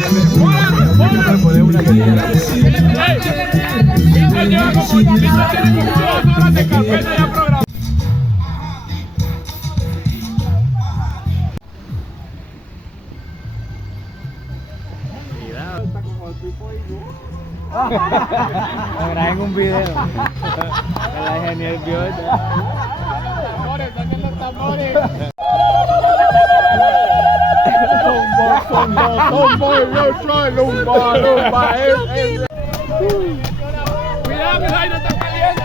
Me graben un video. La ingeniera vio. Saquen los tambores. Lumba. Cuidado que el aire está caliente.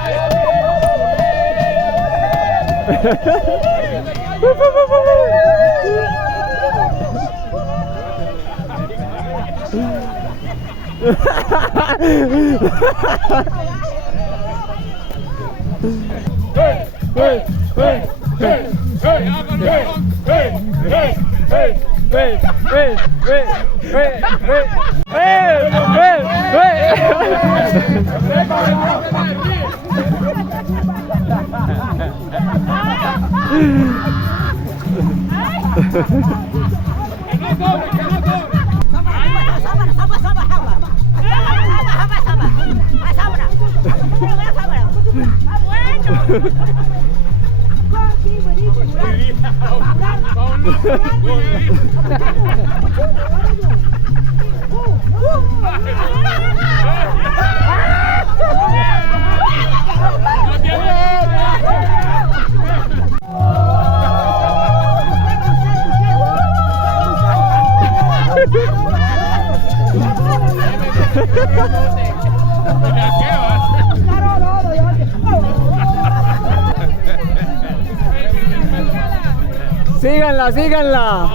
Síganla.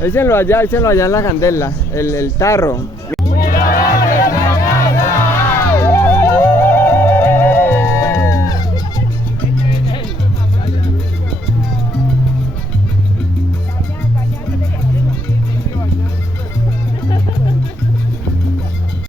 Échenlo allá en la candela, el tarro.